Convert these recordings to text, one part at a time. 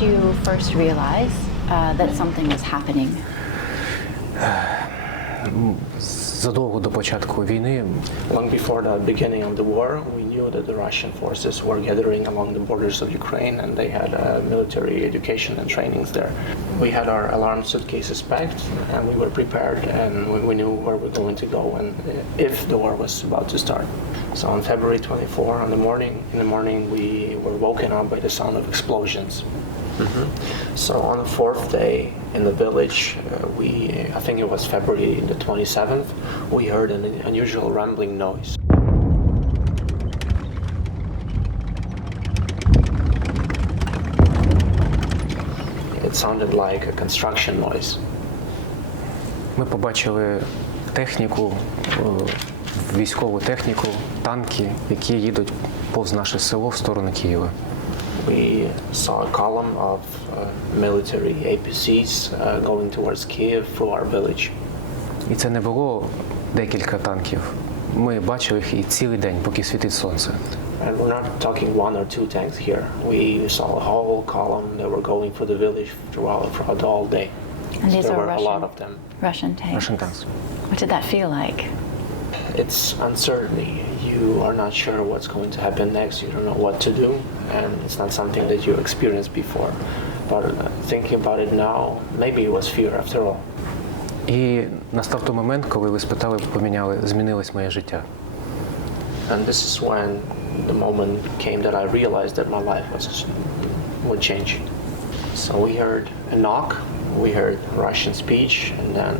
you first realize that something was happening? Задовго до початку війни Long before the beginning of the war, we knew that the Russian forces were gathering along the borders of Ukraine, and they had military education and trainings there. We had our alarm suitcases packed, and we were prepared, and we knew where we were going to go and if the war was about to start. So on February 24, in the morning, we were woken up by the sound of explosions. So on the fourth day in the village, I think it was February the 27th, we heard an unusual rumbling noise. It sounded like a construction noise. ми побачили техніку, військову техніку, танки, які їдуть повз наше село в сторону Києва. We saw a column of military APCs going towards Kyiv through our village. І це не було декілька танків. Ми бачили їх і цілий день, поки світить сонце. And we're not talking one or two tanks here. We saw a whole column that were going for the village throughout the whole day. And these There are were a lot of them. Russian tanks. Russian tanks. What did that feel like? It's uncertainty. You are not sure what's going to happen next. You don't know what to do, and it's not something that you experienced before. But thinking about it now, maybe it was fear after all. І настав той момент, коли ви спитали, змінилось моє життя. And this is when the moment came that I realized that my life would change. So we heard a knock, we heard Russian speech, and then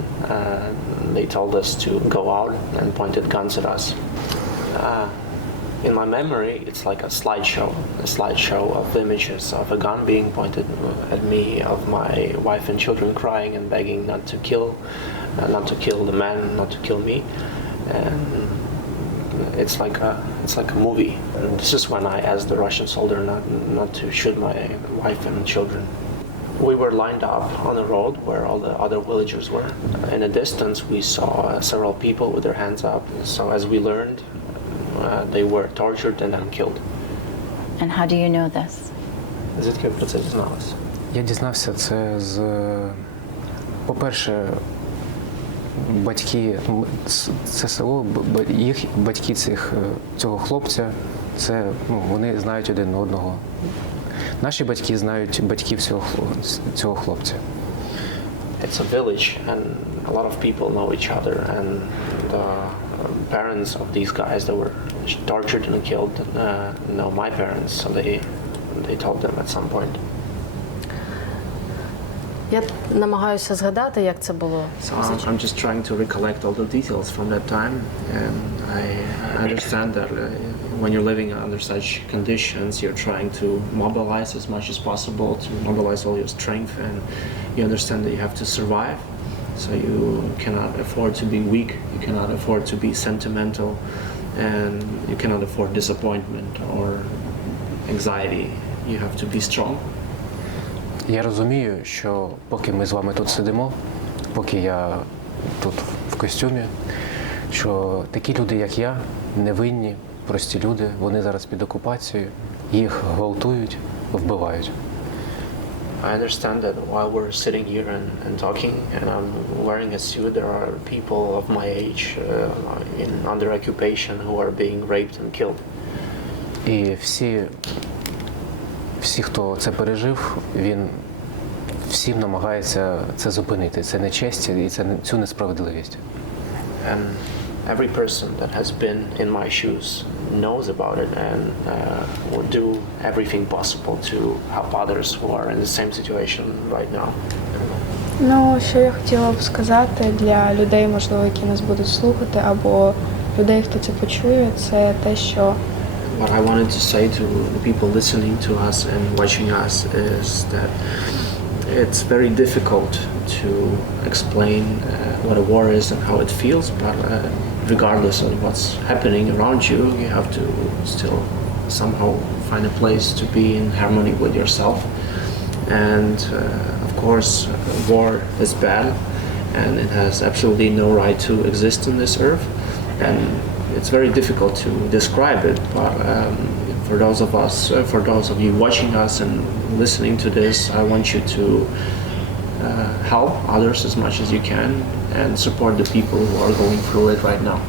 they told us to go out and pointed guns at us. In my memory, it's like a slideshow of images of a gun being pointed at me, of my wife and children crying and begging not to kill the man, not to kill me, and it's like a movie. And this is when I asked the Russian soldier not to shoot my wife and children. We were lined up on the road where all the other villagers were. In the distance, we saw several people with their hands up. So as we learned, they were tortured and then killed. And how do you know this? Звідки ви про це дізналися? Я дізнався це по-перше, батьки, це село, їх батьки цього хлопця, вони знають один одного. Наші батьки знають батьків цього хлопця. It's a village, and a lot of people know each other, and the parents of these guys that were tortured and killed know my parents, so they told them at some point. Я намагаюся згадати, як це було. So I'm just trying to recollect all the details from that time, and I understand that when you're living under such conditions, you're trying to mobilize as much as possible, to mobilize all your strength, and you understand that you have to survive. So you cannot afford to be weak, you cannot afford to be sentimental, and you cannot afford disappointment or anxiety. You have to be strong. Я розумію, що поки ми з вами тут сидимо, поки я тут в костюмі, що такі люди, як я, невинні, прості люди, вони зараз під окупацією, їх гвалтують, вбивають. I understand that while we're sitting here and talking, and I'm wearing a suit, there are people of my age under occupation who are being raped and killed. І всі, хто це пережив, всім намагається це зупинити. Це нечесть і цю несправедливість. And every person that has been in my shoes knows about it and will do everything possible to help others who are in the same situation right now. Ну, що я хотіла б сказати для людей, можливо, які нас будуть слухати, або людей, хто це почує, це те, що What I wanted to say to the people listening to us and watching us is that it's very difficult to explain what a war is and how it feels, but regardless of what's happening around you, you have to still somehow find a place to be in harmony with yourself. And of course, war is bad, and it has absolutely no right to exist on this earth. And it's very difficult to describe it, but for those of us, for those of you watching us and listening to this, I want you to help others as much as you can and support the people who are going through it right now.